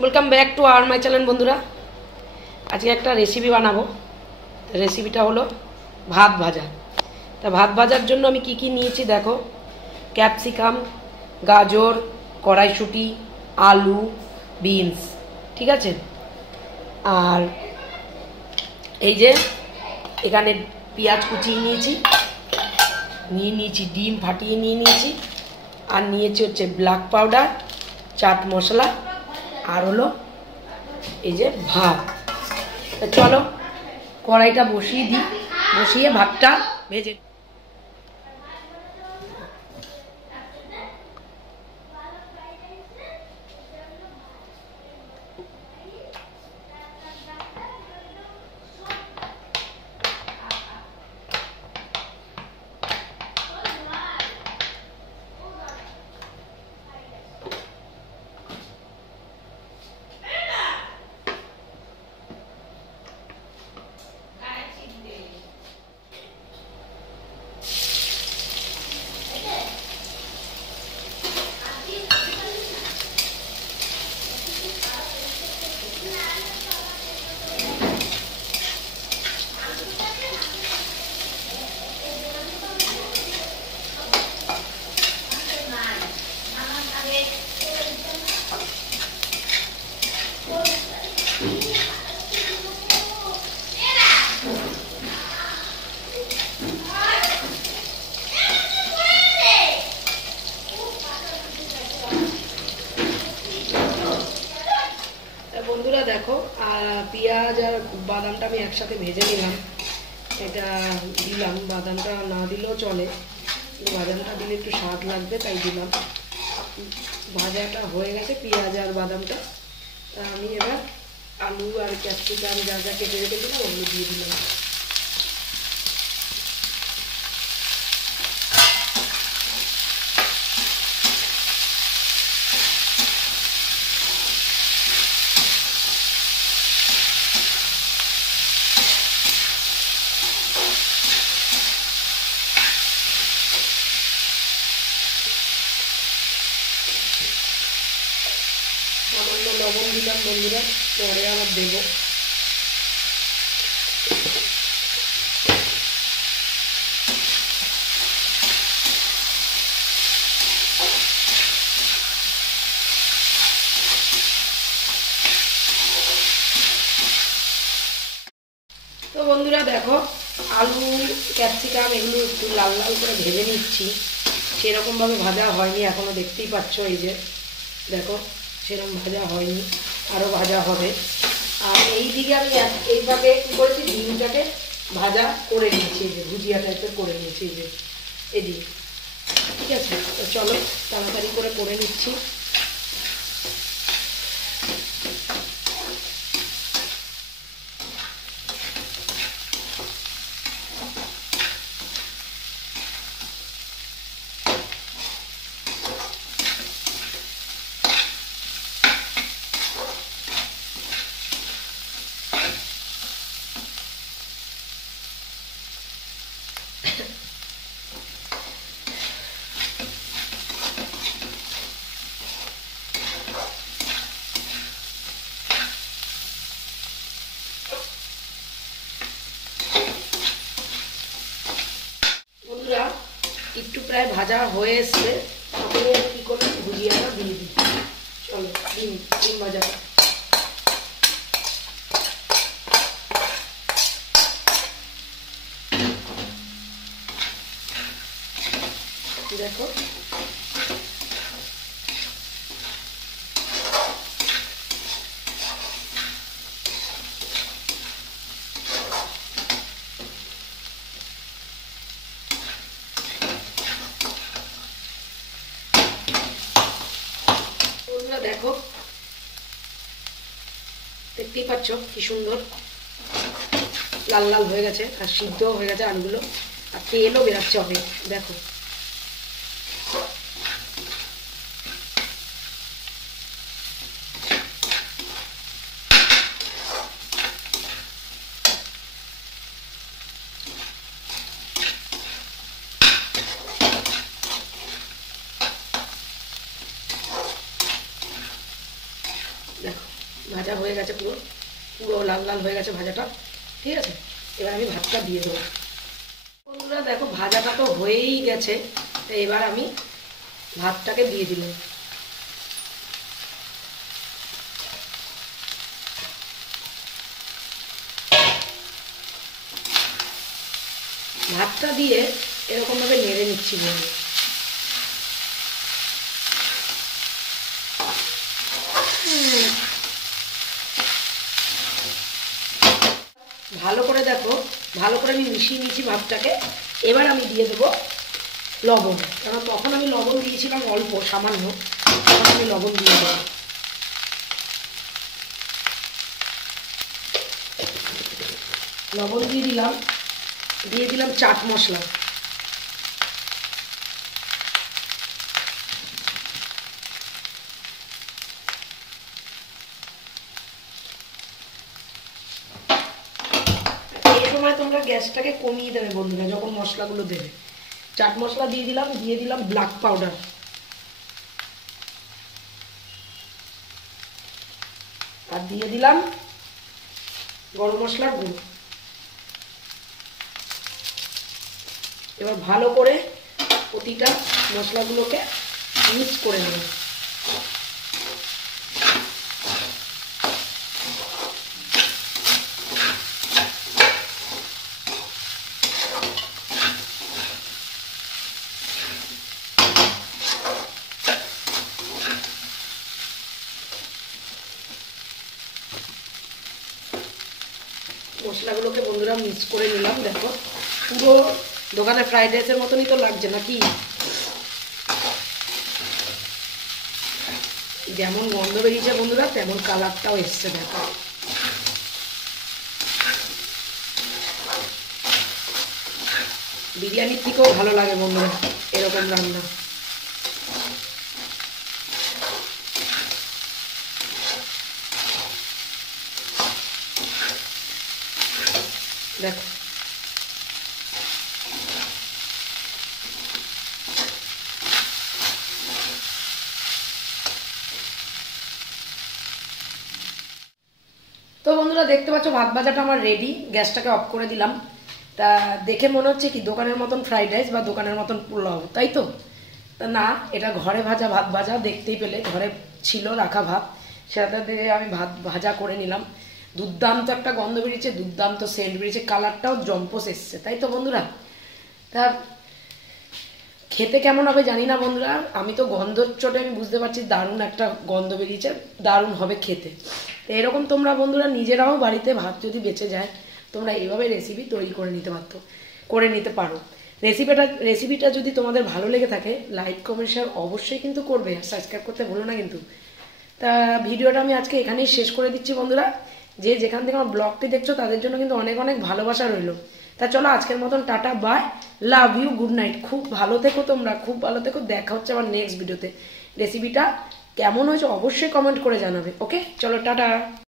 Welcome back to our my channel বন্ধুরা। আজকে একটা রেসিপি বানাবো। রেসিপিটা হলো ভাত ভাজা। তা ভাত ভাজার জন্য আমি কি কি নিয়েছি দেখো। ক্যাপসিকাম, গাজর, কড়াইশুঁটি, আলু, বিনস, ঠিক আছে। আর এই যে এখানে পেঁয়াজ কুচিয়ে নিয়েছি, ডিম ফাটিয়ে নিয়েছি, আর নিয়েছি হচ্ছে ব্ল্যাক পাউডার, চাট মশলা, আর হলো এই যে ভাত। চলো কড়াইটা বসিয়ে দিই, বসিয়ে ভাতটা ভেজে। বন্ধুরা দেখো, পেঁয়াজ আর বাদামটা আমি একসাথে ভেজে নিলাম। এটা দিলাম, বাদামটা না দিলেও চলে, বাদামটা দিলে একটু স্বাদ লাগবে তাই দিলাম। ভাজাটা হয়ে গেছে পেঁয়াজ আর বাদামটা। তা আমি এবার আলু আর ক্যাপসিকাম যা যা কেটে রেখেছিলাম ওগুলো দিয়ে দিলাম। সামান্য লবণ দিলাম বন্ধুরা, পরে আবার দেবো। তো বন্ধুরা দেখো, আলু ক্যাপসিকাম এগুলো একটু লাল লাল করে ভেজে নিচ্ছি। সেরকমভাবে ভাজা হয়নি এখনও, দেখতেই পাচ্ছ এই যে দেখো, সেরকম ভাজা হয়নি, আরও ভাজা হবে। আর এই দিকে আমি এইভাবে কী করেছি, ডিমটাকে ভাজা করে নিয়েছি, এই যে ভুজিয়া টাইপের করে নিয়েছি এই যে এদিকে, ঠিক আছে। তো চলো তাড়াতাড়ি করে নিচ্ছি। বন্ধুরা একটু প্রায় ভাজা হয়ে এসছে, তাহলে কী করবো, ভুজিয়াটা দিয়ে দিই। চলো ডিম ভাজাটা দেখো। বন্ধুরা দেখো, দেখতেই পাচ্ছ কি সুন্দর লাল লাল হয়ে গেছে, আর সিদ্ধও হয়ে গেছে আলুগুলো, আর তেলও বেরাচ্ছে অনেক দেখো। দেখো ভাজা হয়ে গেছে, পুরো পুরো লাল লাল হয়ে গেছে ভাজাটা। ঠিক আছে, এবার আমি ভাতটা দিয়ে দেবো। বন্ধুরা দেখো ভাজাটা তো হয়েই গেছে, তো এবার আমি ভাতটাকে দিয়ে দিলাম। ভাতটা দিয়ে এরকমভাবে নেড়ে নিচ্ছি বন্ধু। ভালো করে দেখো, ভালো করে আমি মিশিয়ে নিচ্ছি ভাতটাকে। এবার আমি দিয়ে দেবো লবণ, কারণ তখন আমি লবণ দিয়েছিলাম অল্প সামান্য, তখন আমি লবণ দিয়ে দেবো। লবণ দিয়ে দিলাম চাট মশলা। এই সময় তোমরা গ্যাসটাকে কমিয়ে দেবে বন্ধুরা যখন মশলাগুলো দেবে। চাট মশলা দিয়ে দিলাম ব্ল্যাক পাউডার, আর দিয়ে দিলাম গরম মশলার গুঁড়ো। এবার ভালো করে প্রতিটা মশলাগুলোকে মিক্স করে নেব। মশলাগুলোকে বন্ধুরা মিক্স করে নিলাম। দেখো পুরো দোকানে ফ্রাইড রাইসের মতনই তো লাগছে নাকি, যেমন গন্ধ বেরিয়েছে বন্ধুরা তেমন কালারটাও এসছে। দেখো বিরিয়ানির থেকেও ভালো লাগে বন্ধুরা এরকম রান্না। দেখো তো বন্ধুরা দেখতে পাচ্ছ ভাত ভাজাটা আমার রেডি। গ্যাসটাকে অফ করে দিলাম। তা দেখে মনে হচ্ছে কি দোকানের মতন ফ্রাইড রাইস বা দোকানের মতন পোলাও, তাই তো? তা না, এটা ঘরে ভাজা ভাত ভাজা। দেখতেই পেলে ঘরে ছিল রাখা ভাত, সেটা দিয়ে আমি ভাত ভাজা করে নিলাম। দুর্দান্ত একটা গন্ধ বেরিয়েছে, দুর্দান্ত সেন্ট বেরিয়েছে, কালারটাও জম্পস এসছে, তাই তো বন্ধুরা? তা খেতে কেমন হবে জানি না বন্ধুরা, আমি তো গন্ধর চোটে আমি বুঝতে পারছি দারুণ একটা গন্ধ বেরিয়েছে, দারুণ হবে খেতে। তো এরকম তোমরা বন্ধুরা নিজেরাও বাড়িতে ভাত যদি বেঁচে যায় তোমরা এইভাবে রেসিপি তৈরি করে নিতে পারো। রেসিপিটা যদি তোমাদের ভালো লেগে থাকে লাইক কমেন্ট শেয়ার অবশ্যই কিন্তু করবে, সাবস্ক্রাইব করতে ভুলো না কিন্তু। তা ভিডিওটা আমি আজকে এখানেই শেষ করে দিচ্ছি বন্ধুরা। যে যেখান থেকে আমার ব্লগটি দেখছো তাদের জন্য কিন্তু অনেক অনেক ভালোবাসা রইলো। তা চলো আজকের মতন tata, bye, love you, good night. খুব ভালো থেকো তোমরা, খুব ভালো থেকো। দেখা হচ্ছে আমার নেক্সট ভিডিওতে। রেসিপিটা কেমন হয়েছে অবশ্যই কমেন্ট করে জানাবে। ওকে, চলো টাটা।